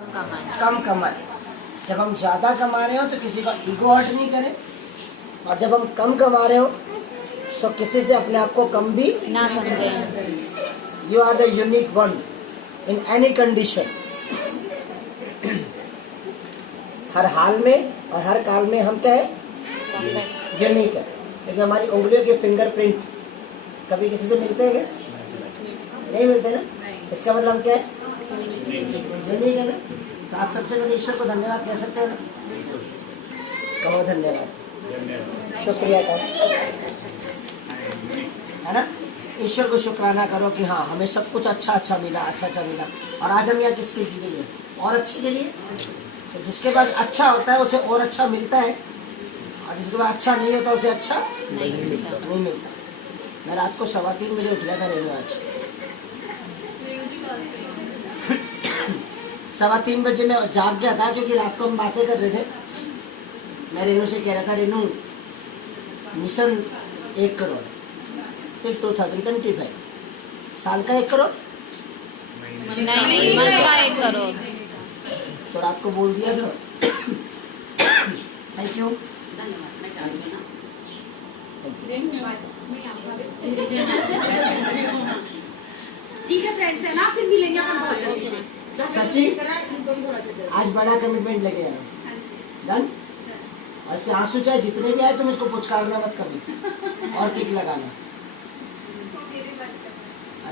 कम कमाए। जब हम ज़्यादा कमा रहे हो तो किसी का ईगो हर्ट नहीं करें, और जब हम कम कमा रहे हो तो किसी से अपने आप को कम भी ना समझें। You are the unique one in any condition. हर हाल में और हर काल में हम क्या है, यूनिक है। लेकिन हमारी उंगलियों के फिंगरप्रिंट कभी किसी से मिलते हैं क्या? नहीं मिलते ना। इसका मतलब हम क्या है, यूनिक है ना। तो आज सबसे पहले ईश्वर को धन्यवाद कह सकते हैं ना। कहो धन्यवाद, शुक्रिया करो, है ना। ईश्वर को शुक्राना करो कि हाँ हमें सब कुछ अच्छा मिला, अच्छा मिला। और आज हम यहाँ किस चीज़ के लिए, और अच्छे के लिए। तो जिसके पास अच्छा होता है उसे और अच्छा मिलता है, और जिसके पास अच्छा नहीं होता उसे अच्छा नहीं मिलता। मैं रात को 3:15 बजे उठ गया था रेनू आज। 3:15 बजे मैं जाग गया था क्योंकि रात को हम बातें कर रहे थे। मैं रेनू से कह रहा था, रेनू मिशन 1 करोड़, फिर 2025 साल का 1 करोड़ नहीं, मन का 1 करोड़। तो रात को बोल दिया था। Thank you. ठीक है फ्रेंड्स, है ना, फिर मिलेंगे अपन बहुत जल्दी। शशि आज बड़ा कमिटमेंट लेके आया, डन। और इसके आंसू चाहे जितने भी आए तुम इसको पुचकारना मत कभी, और टिक लगाना।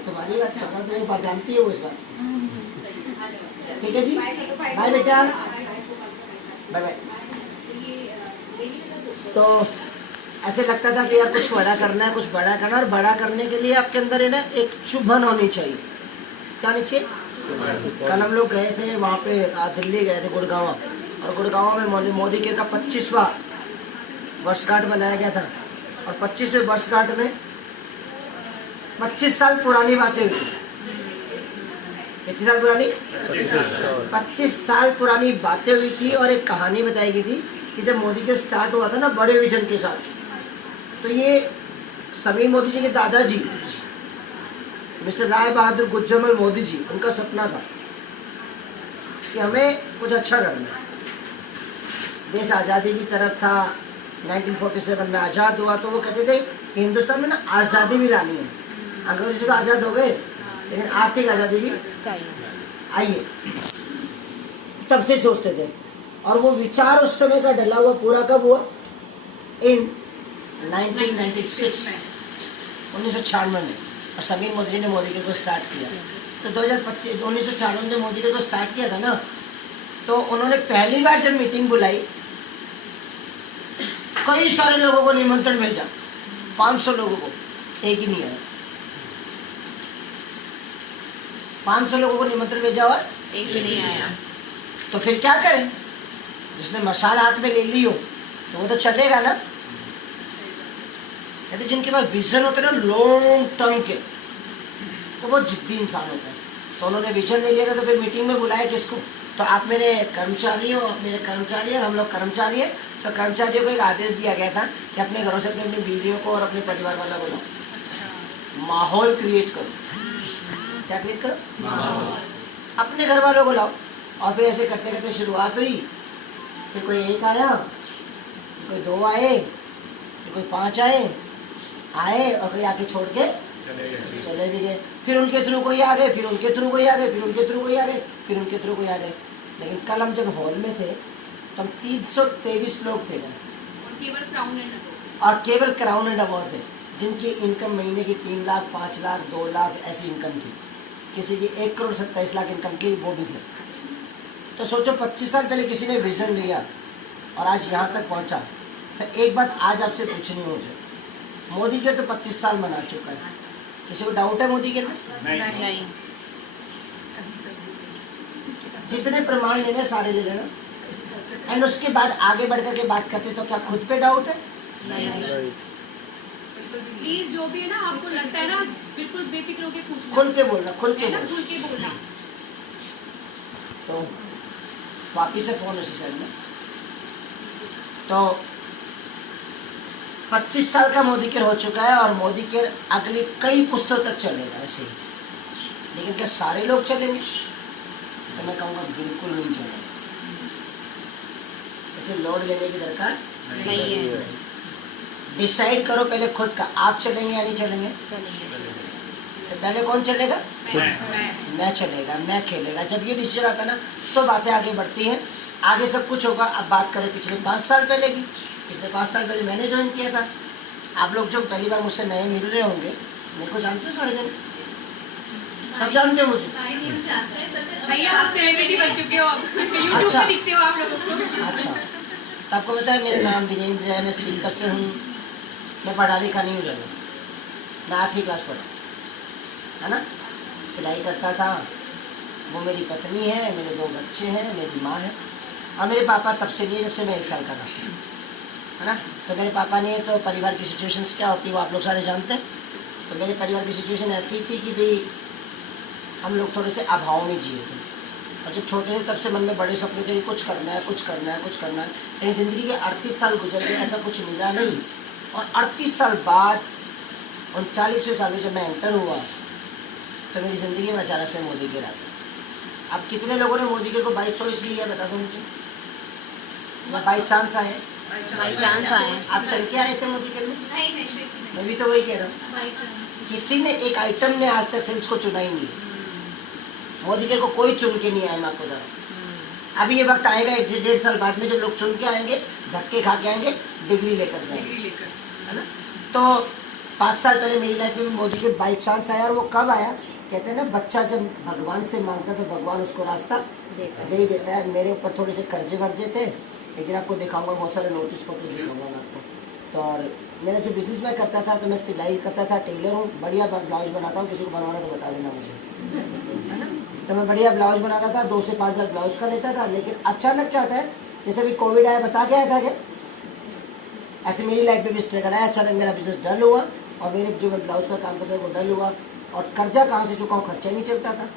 तुम्हारी बात करना तो ये बात जानती है वो इस बात। ठीक है जी, बाय बेटा, बाय बाय। तो ऐसे लगता था कि यार कुछ बड़ा करना है, कुछ बड़ा करना है। और बड़ा करने के लिए आपके अंदर है ना एक चुभन होनी चाहिए। क्या होनी चाहिए? कल हम लोग गए थे वहाँ पे, दिल्ली गए थे, गुड़गांव। और गुड़गांव में मोदी के का 25वां वर्षगांठ बनाया गया था। और 25वें वर्षगांठ में 25 साल पुरानी बातें हुई। कितनी साल पुरानी? 25 साल पुरानी बातें हुई थी। और एक कहानी बताई गई थी कि जब मोदी के स्टार्ट हुआ था ना बड़े विजन के साथ, तो ये समीर मोदी जी के दादाजी मिस्टर राय बहादुर गुज्जमल मोदी जी, उनका सपना था कि हमें कुछ अच्छा करना है। देश आज़ादी की तरफ था, 1947 में आज़ाद हुआ। तो वो कहते थे कि हिंदुस्तान में ना आज़ादी भी लानी है। अंग्रेजों से तो आज़ाद हो गए, लेकिन आर्थिक आज़ादी भी चाहिए। तब से सोचते थे। और वो विचार उस समय का डला हुआ पूरा कब हुआ? इन 1996, 1996 में। और समीर मोदी जी ने मोदी के को स्टार्ट किया। तो 2025 1996 में मोदी के को स्टार्ट किया था ना, तो उन्होंने पहली बार जब मीटिंग बुलाई, कई सारे लोगों को निमंत्रण भेजा, 500 लोगों को, एक ही नहीं आया। 500 लोगों को निमंत्रण भेजा और एक भी नहीं आया। तो फिर क्या करें? जिसने मशाल हाथ में ले ली हो तो वो तो चलेगा ना। कहते जिनके पास विजन होते हैं ना लॉन्ग टर्म के, तो वो जिद्दी इंसान होता है। तो उन्होंने विजन ले लिया था। तो फिर मीटिंग में बुलाया किसको? तो आप मेरे कर्मचारी हो, मेरे कर्मचारी हैं, हम लोग कर्मचारी हैं। तो कर्मचारियों को एक आदेश दिया गया था कि अपने घरों से अपनी बीवियों को और अपने परिवार वालों को लाओ, माहौल क्रिएट करो। क्या क्रिएट करो? अपने घर वालों को लाओ। और फिर ऐसे करते करते शुरुआत हुई। फिर कोई 1 आया, कोई 2 आए, फिर कोई 5 आए और कोई आके छोड़ के चले भी गए। फिर उनके थ्रू कोई आ गए, फिर उनके थ्रू कोई आ गए, फिर उनके थ्रू कोई आ गए, फिर उनके थ्रू कोई आ गए। लेकिन कल हम जब हॉल में थे तो हम 323 लोग थे, और केवल क्राउन एंड अवार्ड थे, जिनकी इनकम महीने की 3 लाख, 5 लाख, 2 लाख ऐसी इनकम थी। किसी की 1 करोड़ 27 लाख इनकम की, वो भी थे। तो सोचो 25 साल पहले किसी ने विजन लिया और आज यहाँ तक पहुँचा। तो एक बात आज आपसे पूछनी हो मुझे, मोदी के तो 25 साल मना चुका है, किसी को डाउट है मोदी के में? नहीं। जितने प्रमाण लेने सारे ले लेना। एंड उसके बाद आगे बढ़ करके बात करते तो क्या खुद पे डाउट है? नहीं। प्लीज जो भी है ना, आपको लगता है ना, बिल्कुल बेफिक्र होके पूछना, खुल के बोलना, खुल के है ना, बोलना। खुल के बोलना। तो वापिस से फोन उसी साइड में। तो 25 साल का मोदी केयर हो चुका है, और मोदी केयर अगली कई पुस्तकों तक चलेगा ऐसे ही। लेकिन क्या सारे लोग चलेंगे? तो मैं कहूँगा बिल्कुल नहीं चलेगा। इसमें लोड लेने की दरकार नहीं है। डिसाइड करो पहले खुद का, आप चलेंगे या नहीं चलेंगे। चलेंगे। तो पहले कौन चलेगा? मैं चलेगा, मैं खेलेगा। जब ये डिसीजन आता ना तो बातें आगे बढ़ती हैं, आगे सब कुछ होगा। अब बात करें पिछले 5 साल पहले की। पिछले 5 साल पहले मैंने ज्वाइन किया था। आप लोग जो पहली बार मुझसे नए मिल रहे होंगे, मेरे को जानते हो सारे जन, सब जानते हो मुझे। भैया आप सेलिब्रिटी बन चुके हो, अब यूट्यूब अच्छा। पे दिखते हो आप लोगों को। अच्छा, तो आपको पता है मेरा नाम वीरेंद्र है, मैं सीकर से हूँ। मैं पढ़ा लिखा नहीं हूँ ज़्यादा, मैं 8वीं क्लास पढ़ा, है ना। सिलाई करता था। वो मेरी पत्नी है, मेरे 2 बच्चे हैं, मेरी माँ है। और मेरे पापा तब से नहीं है जब से मैं 1 साल का था, है ना। तो मेरे पापा नहीं है तो परिवार की सिचुएशंस क्या होती है वो आप लोग सारे जानते हैं। तो मेरे परिवार की सिचुएशन ऐसी थी कि भाई हम लोग थोड़े से अभाव में जिए थे। और जब छोटे थे तब से मन में बड़े सपने थे कि कुछ करना है, कुछ करना है, कुछ करना है। लेकिन ज़िंदगी के 38 साल गुजर गए, ऐसा कुछ मिला नहीं। और 38 साल बाद 39वें साल में जब मैं एंटर हुआ तो मेरी ज़िंदगी में अचानक से मोदी गिर आ गया। अब कितने लोगों ने मोदी के को बाई चॉइस लिया बता दो मुझे, या बाई चांस आए? बाई चांस आए। आप चल के आए थे मोदी के में? मैं भी तो वही कह रहा हूँ। किसी ने एक आइटम ने आज तक सेल्स को चुना ही नहीं। मोदी के को कोई चुन के नहीं आया, मैं आपको बता रहा हूँ। अभी ये वक्त आएगा 1-1.5 साल बाद में जब लोग चुन के आएंगे, धक्के खा के आएंगे, डिग्री लेकर जाएंगे, है ना। तो 5 साल पहले मेरी लाइफ में मोदी के बाई चांस आया। और वो कब आया? कहते हैं ना, बच्चा जब भगवान से मांगता तो भगवान उसको रास्ता दे ही देता है। मेरे ऊपर थोड़े से कर्जे वर्जे थे, लेकिन आपको दिखाऊंगा, बहुत सारे नोटिस फोटो दिखाऊंगा मैं आपको। तो और मेरा जो बिजनेस मैं करता था, तो मैं सिलाई करता था, टेलर हूँ, बढ़िया ब्लाउज बनाता हूँ। किसी को बनवाना तो बता देना मुझे, है ना। तो मैं बढ़िया ब्लाउज बनाता था, 2 से 5 हज़ार ब्लाउज का लेता था। लेकिन अचानक क्या होता है, जैसे अभी कोविड आया, बता के आया था क्या, ऐसे मेरी लाइफ में भी स्ट्रगल आया। अचानक मेरा बिजनेस डल हुआ और मेरे जो मैं ब्लाउज का काम करता था वो डल हुआ। और कर्जा कहाँ से चुका हूँ, खर्चा नहीं चलता था।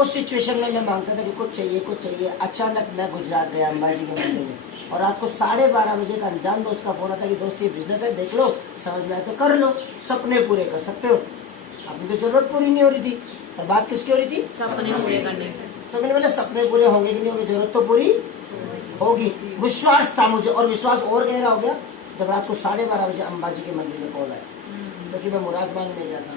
उस सिचुएशन में मैं मांगता था कि कुछ चाहिए, कुछ चाहिए। अचानक मैं गुजरात गया अंबाजी के मंदिर में, और रात को 12:30 बजे का अनजान दोस्त का फोन आता कि दोस्त ये बिजनेस है, देख लो, समझ में आए तो कर लो, सपने पूरे कर सकते हो। अपनी तो जरूरत पूरी नहीं हो रही थी, और बात किसकी हो रही थी? सपने पूरे करने। तो मैंने बोला सपने पूरे होंगे कि नहीं होंगे, जरूरत तो पूरी होगी। विश्वास था मुझे, और विश्वास और गहरा हो गया जब रात को 12:30 बजे अंबाजी के मंदिर में कॉल आया, क्योंकि मैं मुरादबाग में गया था।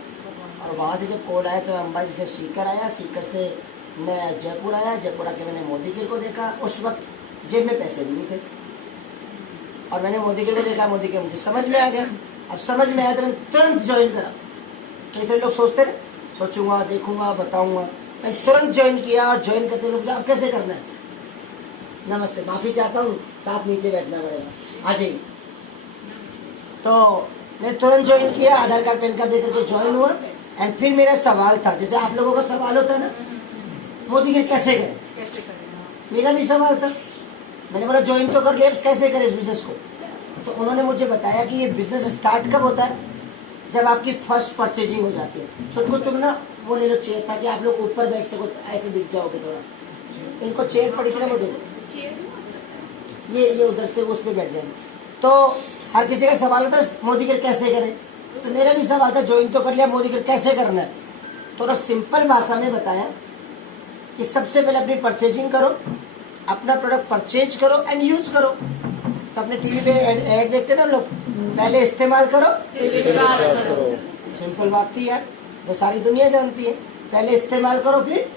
और वहाँ से जब कॉल आया तो अंबाजी से सीकर आया, सीकर से मैं जयपुर आया, जयपुर आके मैंने मोदी गिर को देखा। उस वक्त जेब में पैसे भी नहीं थे, और मैंने मोदी गिर को देखा, मोदी गिर मुझे समझ में आ गया। अब समझ में आया तो मैंने तुरंत ज्वाइन करा। कई लोग सोचते रहे, सोचूंगा, देखूंगा, बताऊंगा। मैं तुरंत ज्वाइन किया, और ज्वाइन करते लोग अब कैसे करना है, नमस्ते, माफी चाहता हूँ, साथ नीचे बैठना पड़ेगा, आ जाइए। तो मैंने तुरंत ज्वाइन किया, आधार कार्ड पैन कार्ड देकर के ज्वाइन हुआ। एंड फिर मेरा सवाल था, जैसे आप लोगों का सवाल होता है ना, मोदी गिर कैसे करें, मेरा भी सवाल था। मैंने बोला ज्वाइन तो कर लिया, कैसे करें इस बिजनेस को। तो उन्होंने मुझे बताया कि ये बिजनेस स्टार्ट कब होता है, जब आपकी फर्स्ट परचेजिंग हो जाती है। खुद को तुम ना वो ले लो चेयर, ताकि आप लोग ऊपर बैठ सको, ऐसे दिख जाओगे थोड़ा। इनको चेयर पड़ी थी ना, वो देखो, ये उधर से उस पर बैठ जाएंगे। तो हर किसी का सवाल होता है मोदी गिर कैसे करें, तो मेरा भी सवाल था ज्वाइन तो कर लिया, मोदी गिर कैसे करना है। थोड़ा सिंपल भाषा में बताया कि सबसे पहले अपनी परचेजिंग करो, अपना प्रोडक्ट परचेज करो एंड यूज करो। तो अपने टीवी पे ऐड देखते हैं ना लोग, पहले इस्तेमाल करो सिंपल बात थी यार, जो सारी दुनिया जानती है। पहले इस्तेमाल करो, फिर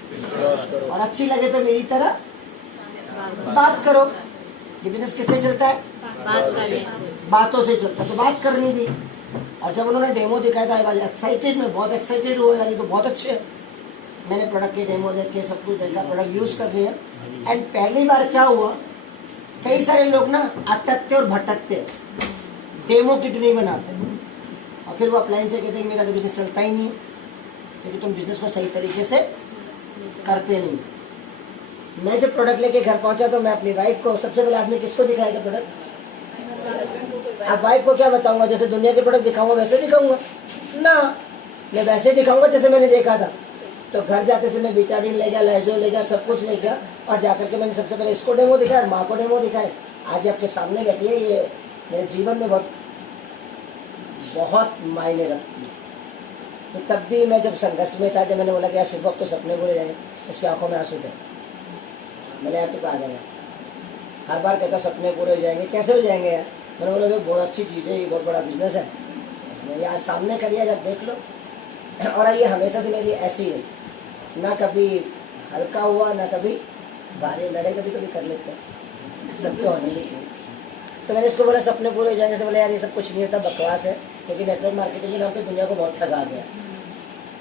और अच्छी लगे तो मेरी तरह बात करो। ये बिजनेस किससे चलता है? बात करने से। बातों से चलता है, तो बात करनी थी। और जब उन्होंने डेमो दिखाया था, एक्साइटेड, में बहुत एक्साइटेड हुआ, यानी तो बहुत अच्छे है। मैंने प्रोडक्ट के डेमो देखे, सब कुछ देखा, प्रोडक्ट यूज कर लिया। एंड पहली बार क्या हुआ, कई सारे लोग ना अटकते और भटकते, डेमो किट नहीं बनाते, और फिर वो अप्लाइन से कहते हैं कि मेरा तो बिजनेस चलता ही नहीं है, क्योंकि तुम बिजनेस को सही तरीके से करते नहीं। मैं जब प्रोडक्ट लेके घर पहुंचा तो मैं अपनी वाइफ को, सबसे पहले आदमी किसको दिखाएगा प्रोडक्ट? अब वाइफ को क्या बताऊंगा, जैसे दुनिया के प्रोडक्ट दिखाऊंगा वैसे दिखाऊंगा ना, मैं वैसे दिखाऊंगा जैसे मैंने देखा था। तो घर जाते से मैं बीटाडीन ले गया, लाइजो ले गया, सब कुछ ले गया, और जाकर के मैंने सबसे पहले इसको डेमो दिखाया, माँ को डेमो दिखाए। आज ये आपके सामने बैठी है, ये मेरे जीवन में बहुत मायने रखती है। तो तब भी मैं जब संघर्ष में था, जब मैंने बोला कि यार सिर्फ अब तो सपने बुरे रहे, उसकी आंखों में आंसू थे, मैंने आप तो कहा जाना, हर बार कहता सपने पूरे हो जाएंगे, कैसे हो जाएंगे यार? मैंने बोला तो बहुत अच्छी चीज़ है, ये बहुत बड़ा बिजनेस है, इसमें ये आज सामने करिए, जब देख लो। और ये हमेशा से मेरी ऐसी है, ना कभी हल्का हुआ ना कभी भारी, लड़ाई कभी कभी कर लेते हैं, सबके होने भी चाहिए। तो मैंने इसको बोला सपने पूरे हो जाएंगे, इसने बोला यार ये सब कुछ नहीं होता, बकवास है, क्योंकि नेटवर्क मार्केटिंग के नाम पे दुनिया को बहुत ठगा गया।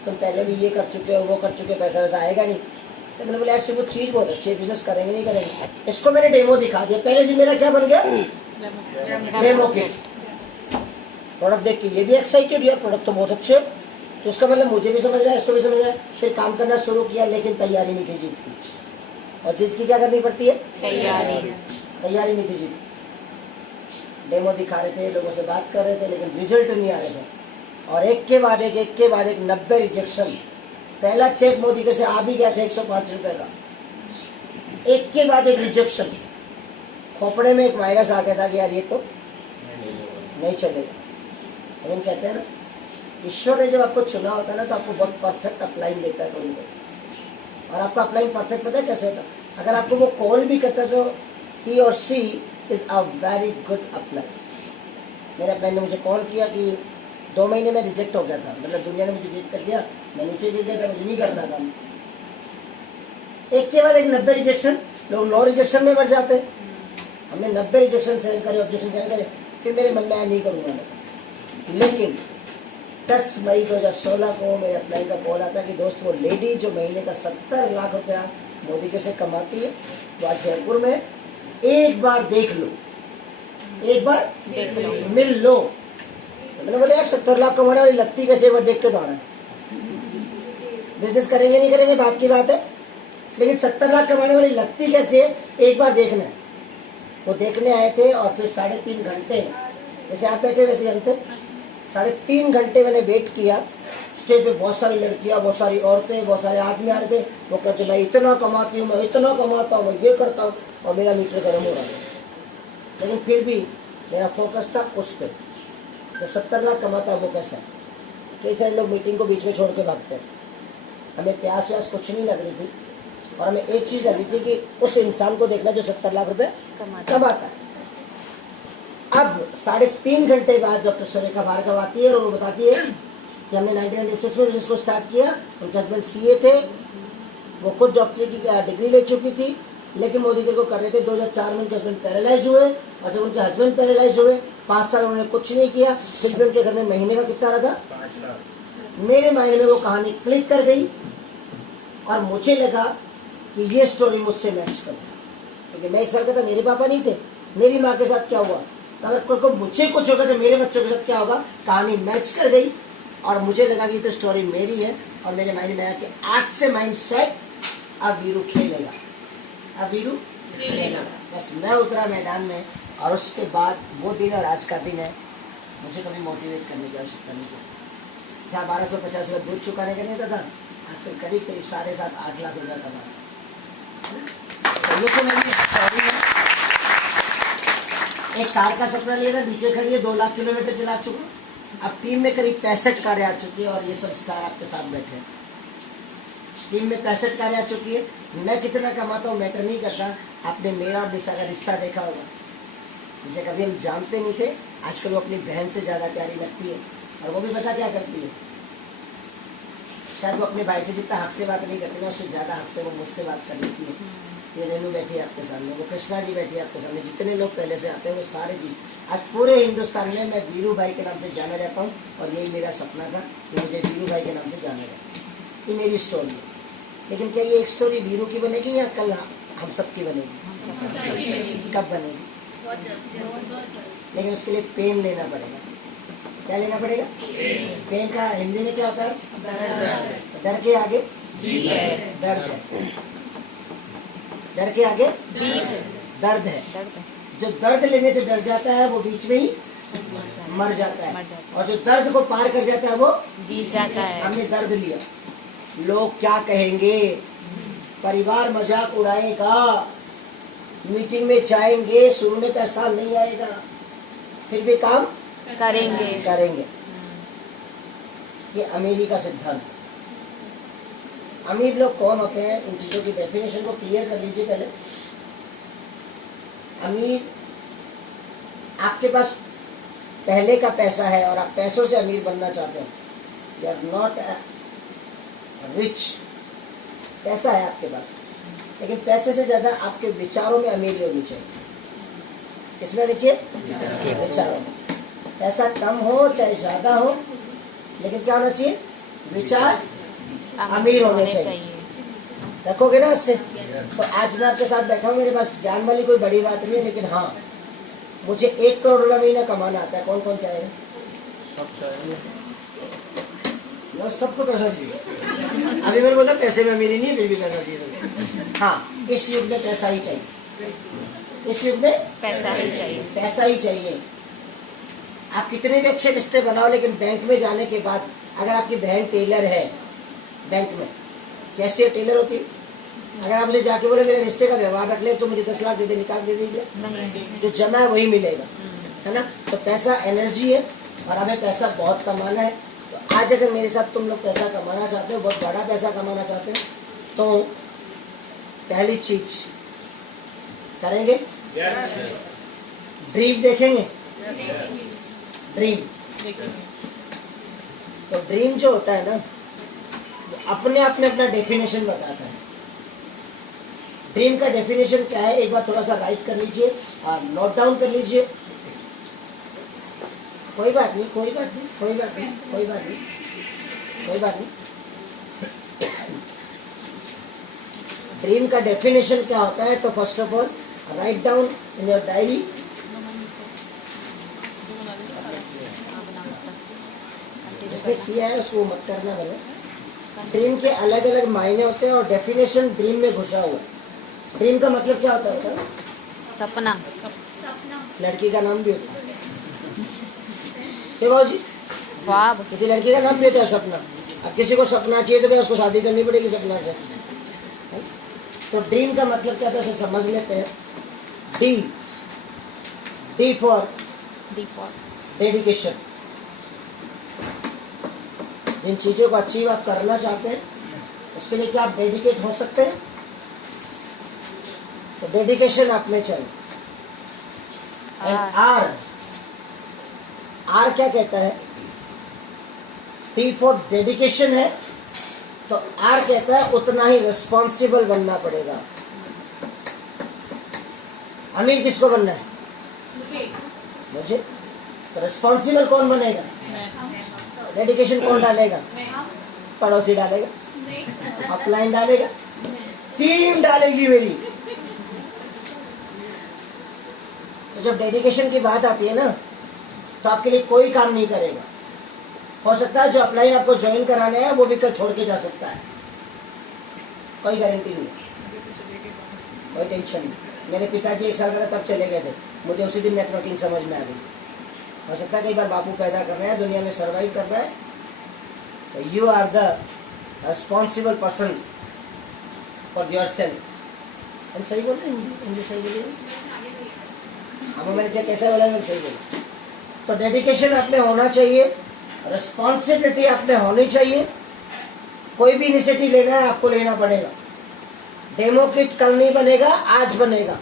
तुम पहले भी ये कर चुके हो, वो कर चुके हो, पैसा वैसा आएगा नहीं। तो मैंने बोला ऐसे वो चीज़ बहुत अच्छी है, बिजनेस करेंगे नहीं करेंगे। इसको मैंने डेमो दिखा दिया, पहले दिन मेरा क्या बन गया, डेमो किट। प्रोडक्ट देख के ये भी एक्साइटेड, यार प्रोडक्ट तो बहुत अच्छे, तो उसका मतलब मुझे भी समझ रहा है, इसको भी समझ रहा है। फिर काम करना शुरू किया, लेकिन तैयारी नहीं थी जीत की। और जीत की क्या करनी पड़ती है, तैयारी नहीं थी जीत। डेमो दिखा रहे थे, लोगों से बात कर रहे थे, लेकिन रिजल्ट नहीं आ रहे थे। और एक के बाद एक 90 रिजेक्शन। पहला चेक मोदी के से आ भी गया था 105 रुपए का, एक के बाद एक रिजेक्शन। खोपड़े में एक वायरस आ गया था कि यार ये तो नहीं चलेगा। लेकिन कहते हैं ना, ईश्वर ने जब आपको चुना होता है ना, तो आपको बहुत परफेक्ट अपलाइन देता है कभी कभी। और आपका अपलाइन परफेक्ट पता है कैसे होता है? अगर आपको वो कॉल भी करता है तो ही और she is a very good upline. मेरे अपलाइन ने मुझे कॉल किया कि 2 महीने में रिजेक्ट हो गया था, मतलब दुनिया ने मुझे रिजेक्ट कर दिया, मैं नीचे गिर गया था, मुझे नहीं करना था। एक के बाद एक 90 रिजेक्शन, लोग 9 रिजेक्शन में बढ़ जाते। हमने 90 रिजेक्शन सेंड करे, ऑब्जेक्शन सेंड करे, फिर मेरे मन में आया नहीं करूँगा मैं। लेकिन 10 मई 2016 को मेरे अपलाइन का कॉल आता कि दोस्त वो लेडी जो महीने का 70 लाख रुपया मोदी के से कमाती है, वो आज जयपुर में, एक बार देख लो, एक बार मिल लो। तो मैंने बोला यार 70 लाख कमाने वाली लगती कैसे, बार देख के तो आना है। बिजनेस करेंगे नहीं करेंगे बात की बात है, लेकिन 70 लाख कमाने वाली लगती कैसे, एक बार देखना है। वो देखने आए थे और फिर 3.5 घंटे, जैसे आप बैठे वैसे जानते, 3.5 घंटे मैंने वेट किया। स्टेज पे बहुत सारी लड़कियां, बहुत सारी औरतें, बहुत सारे आदमी आ रहे थे। वो कहते मैं इतना कमाती हूँ, मैं इतना कमाता हूँ, मैं ये करता हूँ, और मेरा मीटर गर्म हो रहा है। लेकिन फिर भी मेरा फोकस था उस पर, तो 70 लाख कमाता है वो कैसा। कई सारे लोग मीटिंग को बीच में छोड़ के भागते हैं। हमें प्यास व्यास कुछ नहीं लग रही थी, और हमें एक चीज लग रही थी कि उस इंसान को देखना जो 70 लाख रुपए कमाता है। अब 3.5 घंटे बाद डॉक्टर सुरेखा भार्गव आती है और वो बताती है कि हमने 1996 में बिजनेस को स्टार्ट किया। उनके हस्बैंड सीए थे, वो खुद डॉक्टरी की डिग्री ले चुकी थी, लेकिन मोदी जी को कर रहे थे। 2004 में उनके हस्बैंड पैरालाइज हुए, और जब उनके हस्बैंड पैरालाइज हुए 5 साल उन्होंने कुछ नहीं किया। फिर भी उनके घर में महीने का कितना रहा, 5 लाख। मेरे माइंड में वो कहानी क्लिक कर गई, और मुझे लगा कि ये स्टोरी मुझसे मैच कर, क्योंकि मैं 1 साल का था, मेरे पापा नहीं थे। मेरी माँ के साथ क्या हुआ, अगर कोई को मुझे कुछ होगा तो मेरे बच्चों के साथ क्या होगा। कहानी मैच कर गई, और मुझे लगा कि तो स्टोरी मेरी है। और मेरे माइंड में आया कि आज से माइंड सेट, अब वीरू खेलेगा, अब वीरू खेलेगा। बस मैं उतरा मैदान में, और उसके बाद वो दिन और आज का दिन है, मुझे कभी मोटिवेट करने की आवश्यकता नहीं थी। जहाँ 1250 रुपये दूध चुकाने का नहीं होता था, आजकल करीब 7.5-8 लाख रुपया कमा। तो ये तो मेरी स्टोरी है। एक कार का सपना लिया था, नीचे खड़ी है, 2 लाख किलोमीटर चला चुका। अब टीम में करीब 65 कारें आ चुकी है, और ये सब स्टार आपके साथ बैठे हैं। टीम में 65 कारें आ चुकी है। मैं कितना कमाता हूँ मैटर नहीं करता। आपने मेरा और निशा का रिश्ता देखा होगा, जिसे कभी हम जानते नहीं थे, आजकल वो अपनी बहन से ज्यादा प्यारी लगती है। और वो भी पता क्या करती है, शायद वो अपने भाई से जितना हक से बात नहीं करती ना, उससे ज्यादा हक से वो मुझसे बात कर लेती है। ये रेनू बैठी है आपके सामने, वो कृष्णा जी बैठी है आपके सामने, जितने लोग पहले से आते हैं वो सारे जी। आज पूरे हिंदुस्तान में मैं वीरू भाई के नाम से जाना जाता हूँ, और यही मेरा सपना था कि मुझे वीरू भाई के नाम से जाना जाए। ये मेरी स्टोरी है। लेकिन क्या ये एक स्टोरी वीरू की बनेगी या कल हम सबकी बनेगी? कब बनेगी? लेकिन उसके लिए पेन लेना पड़ेगा। क्या लेना पड़ेगा? पेन का हिंदी में क्या होता है? डर के आगे दर्द है, डर के आगे दर्द है। जो दर्द लेने से डर जाता है वो बीच में ही मर जाता है, और जो दर्द को पार कर जाता है वो जीत जाता है। हमने दर्द लिया। लोग क्या कहेंगे, परिवार मजाक उड़ाएगा, मीटिंग में जाएंगे, शुरू में पैसा नहीं आएगा, फिर भी काम करेंगे। ये अमेरिका सिद्धांत। अमीर लोग कौन होते हैं, इन चीजों की डेफिनेशन को क्लियर कर लीजिए पहले। अमीर, आपके पास पहले का पैसा है और आप पैसों से अमीर बनना चाहते हैं, यू आर नॉट रिच। पैसा है आपके पास, लेकिन पैसे से ज्यादा आपके विचारों में अमीरी होनी चाहिए। किसमें होनी चाहिए? विचारों में। पैसा कम हो चाहे ज्यादा हो, लेकिन क्या होना चाहिए? विचार अमीर होने चाहिए। रखोगे ना उससे? तो आज मैं आपके साथ बैठा हूँ, मेरे पास ज्ञान वाली कोई बड़ी बात नहीं है, लेकिन हाँ मुझे 1 करोड़ रुपया महीना कमाना आता है। कौन कौन चाहेगा? सब सबको पैसा चाहिए। अभी मैंने बोला पैसे में अमीरी नहीं है, फिर भी पैसा चाहिए। हाँ, इस युग में पैसा ही चाहिए। इस युग में पैसा ही चाहिए। पैसा ही चाहिए। आप कितने भी अच्छे रिश्ते बनाओ, लेकिन बैंक में जाने के बाद अगर आपकी बहन टेलर है, बैंक में कैसी टेलर होती, अगर आप मुझे जाके बोले मेरे रिश्ते का व्यवहार रख ले तो मुझे 10 लाख दे दे, निकाल दे देंगे? नहीं। जो जमा है वही मिलेगा, है ना? तो पैसा एनर्जी है और हमें पैसा बहुत कमाना है। तो आज अगर मेरे साथ तुम लोग पैसा कमाना चाहते हो, बहुत बड़ा पैसा कमाना चाहते हो, तो पहली चीज करेंगे, ड्रीम देखेंगे। ड्रीम, तो ड्रीम जो होता है ना, अपने आप में अपना डेफिनेशन बताता है। ड्रीम का डेफिनेशन क्या है, एक बार थोड़ा सा राइट कर लीजिए और नोट डाउन कर लीजिए। कोई बात नहीं, कोई बात नहीं, कोई बात नहीं, कोई बात नहीं, कोई बात नहीं। ड्रीम का डेफिनेशन क्या होता है, तो first of all write down in your diary. जिसने किया है उसको मत करना मैंने। ड्रीम के अलग अलग मायने होते हैं और डेफिनेशन ड्रीम में घुसा हुआ है। ड्रीम का मतलब क्या होता है? सपना। लड़की का नाम भी होता है। बाबू जी, वाह। किसी लड़की का नाम भी होता है सपना। अब किसी को सपना चाहिए तो भाई उसको शादी करनी पड़ेगी सपना से। तो ड्रीम का मतलब क्या होता है, समझ लेते हैं। D, D for dedication. जिन चीजों को अचीव आप करना चाहते हैं, उसके लिए क्या आप डेडिकेट हो सकते हैं? तो डेडिकेशन आप में चाहिए। एंड आर, आर क्या कहता है? टी फॉर डेडिकेशन है, तो आर कहता है उतना ही रिस्पॉन्सिबल बनना पड़ेगा। अमीर किसको बनना है? मुझे। तो रिस्पॉन्सिबल कौन बनेगा? डेडिकेशन कौन डालेगा? पड़ोसी डालेगा, अपलाइन डालेगा, टीम डालेगी मेरी। तो जब डेडिकेशन की बात आती है ना, तो आपके लिए कोई काम नहीं करेगा। हो सकता है जो अपलाइन आपको ज्वाइन कराने है वो भी कल छोड़ के जा सकता है, कोई गारंटी नहीं, कोई टेंशन नहीं। मेरे पिताजी 1 साल का तब चले गए थे, मुझे उसी दिन नेटवर्किंग समझ में आ गई। हो सकता है कई बार बापू पैदा कर रहे हैं, दुनिया में सर्वाइव कर रहा है, तो you are the responsible person for yourself. सही बोल रहे हैं? सही बोलिए। हाँ, मैंने चाहे कैसा बोला, मैंने सही बोला। तो डेडिकेशन आप में होना चाहिए, रिस्पॉन्सिबिलिटी आप में होनी चाहिए। कोई भी इनिशिएटिव लेना है आपको लेना पड़ेगा। डेमो किट कल नहीं बनेगा, आज बनेगा।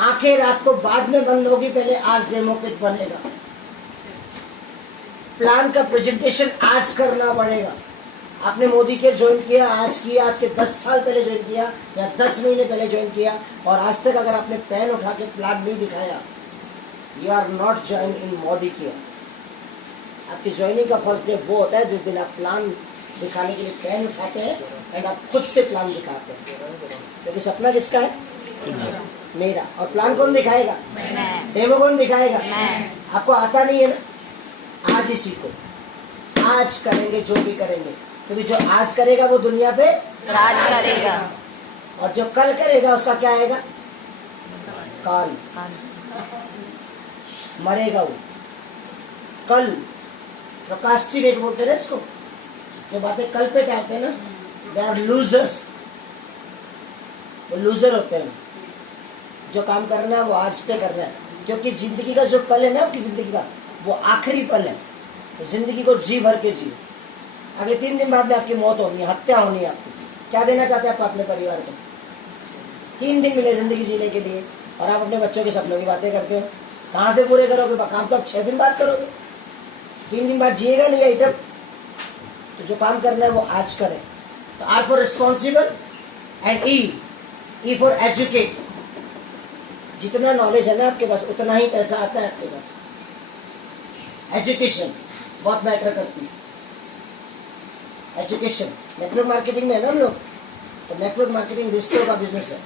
आंखें रात को बाद में बंद होगी, पहले आज डेमो किट बनेगा। प्लान का प्रेजेंटेशन आज करना पड़ेगा। आपने मोदी के ज्वाइन किया, आज किया, आज के 10 साल पहले ज्वाइन किया या 10 महीने पहले ज्वाइन किया, और आज तक अगर आपने पेन उठा के प्लान नहीं दिखाया, you are not join in Modi किया। आपकी ज्वाइनिंग का फर्स्ट डे वो होता है जिस दिन आप प्लान दिखाने के लिए पेन उठाते हैं एंड आप खुद से प्लान दिखाते हैं। क्योंकि सपना किसका है? मेरा। और प्लान कौन दिखाएगा? डेमो कौन दिखाएगा? आपको आता नहीं है ना, आज ही सीखो। आज करेंगे जो भी करेंगे, क्योंकि जो आज करेगा वो दुनिया पे राज करेगा, और जो कल करेगा उसका क्या आएगा? काल। मरेगा वो कल। प्रोकास्टिनेट बोलते हैं इसको, जो बातें कल पे कहते हैं ना, दे आर लूजर्स। वो लूजर होते हैं। जो काम करना है वो आज पे करना है, क्योंकि जिंदगी का जो पल है ना, आपकी जिंदगी का वो आखिरी पल है। तो जिंदगी को जी भर के जी। अगले 3 दिन बाद में आपकी मौत होनी है, हत्या होनी है आपकी। क्या देना चाहते हैं आप अपने परिवार को? 3 दिन मिले जिंदगी जीने के लिए और आप अपने बच्चों के सपनों की बातें करते हो। कहाँ से पूरे करोगे? काम तो आप 6 दिन बाद करोगे, 3 दिन बाद जिएगा नहीं आइटम। तो जो काम करना है वो आज करें। तो R for responsible and E for educate. जितना नॉलेज है ना आपके पास उतना ही पैसा आता है आपके पास। एजुकेशन बहुत मैटर करती है। एजुकेशन नेटवर्क मार्केटिंग में है ना हम लोग, तो नेटवर्क मार्केटिंग रिश्तों का बिजनेस है,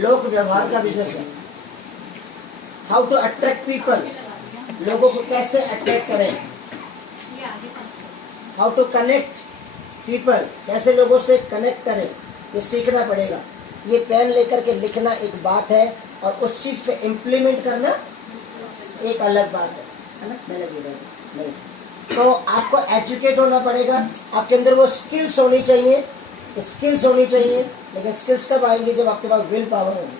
लोक व्यवहार का बिजनेस है। हाउ टू अट्रैक्ट पीपल, लोगों को कैसे अट्रैक्ट करें। हाउ टू कनेक्ट पीपल, कैसे लोगों से कनेक्ट करें, ये सीखना पड़ेगा। ये पेन लेकर के लिखना एक बात है और उस चीज पे इम्प्लीमेंट करना एक अलग बात है ना। मैंने नहीं, तो आपको एजुकेट होना पड़ेगा। आपके अंदर वो स्किल्स होनी चाहिए, स्किल्स होनी चाहिए। लेकिन स्किल्स कब आएंगे? जब आपके पास विल पावर होगी,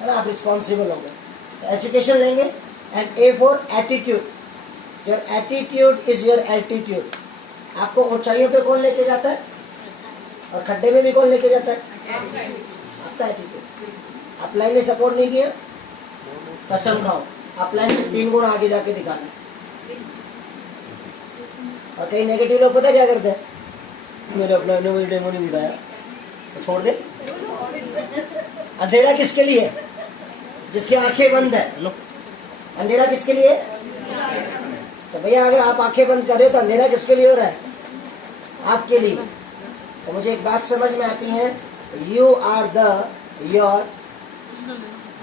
है ना, आप रिस्पॉन्सिबल होंगे। तो एजुकेशन लेंगे। And A for attitude, your attitude is your altitude. आपको ऊंचाइयों पे कौन लेके जाता है और खड्डे में भी कौन लेके जाता है? आपका एटीट्यूड। आप लाइन ने सपोर्ट नहीं किया, कसम खाओ आप लाइन से 3 गुना आगे जाके दिखाना। और कई नेगेटिव लोग पता क्या करते हैं, मैंने अपना डेमो नहीं दिखाया तो छोड़ दे। अंधेरा किसके लिए है? जिसकी आंखें बंद है। अंधेरा किसके लिए है? तो भैया अगर आप आंखें बंद कर रहे हो तो अंधेरा किसके लिए हो रहा है? आपके लिए। तो मुझे एक बात समझ में आती है, you are the your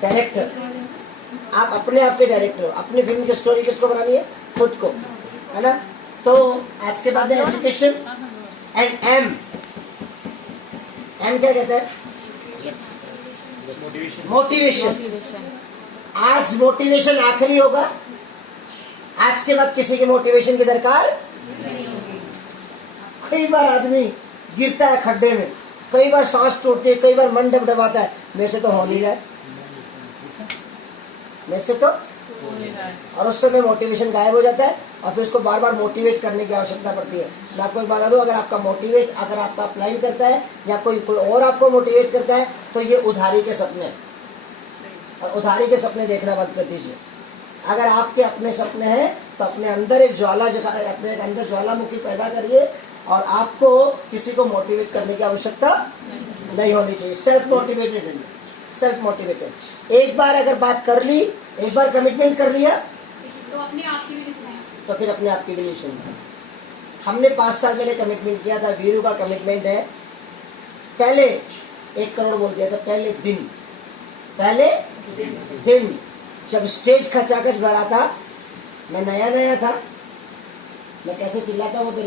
director. आप अपने आप के डायरेक्टर हो। अपनी फिल्म की स्टोरी किसको बनानी है? खुद को, है ना। तो आज के बाद में एजुकेशन एंड एम क्या कहता है? मोटिवेशन। आज मोटिवेशन आखिरी होगा। आज के बाद किसी के मोटिवेशन की दरकार। कई बार आदमी गिरता है खड्डे में, कई बार सांस टूटती है, कई बार मन डबडबाता है, मेरे से तो हो नहीं रहा है, मेरे से तो, और उस समय मोटिवेशन गायब हो जाता है और फिर उसको बार बार मोटिवेट करने की आवश्यकता पड़ती है। मैं आपको एक बता दूं, अगर आपका अपलाइन करता है या कोई और आपको मोटिवेट करता है तो ये उधारी के सपने हैं, और उधारी के सपने देखना बंद कर दीजिए। अगर आपके अपने सपने हैं तो अपने अंदर एक अपने अंदर ज्वालामुखी पैदा करिए और आपको किसी को मोटिवेट करने की आवश्यकता नहीं होनी चाहिए। Self motivated. एक बार अगर बात कर ली, एक बार कमिटमेंट कर लिया तो अपने आप की भी नहीं सुना। तो फिर अपने आप की भी नहीं सुनना। हमने 5 साल पहले कमिटमेंट किया था। वीरू का कमिटमेंट है, पहले 1 करोड़ बोल दिया था। पहले दिन जब स्टेज खचाखच भरा था, मैं नया था, मैं कैसे चिल्लाता हूँ तो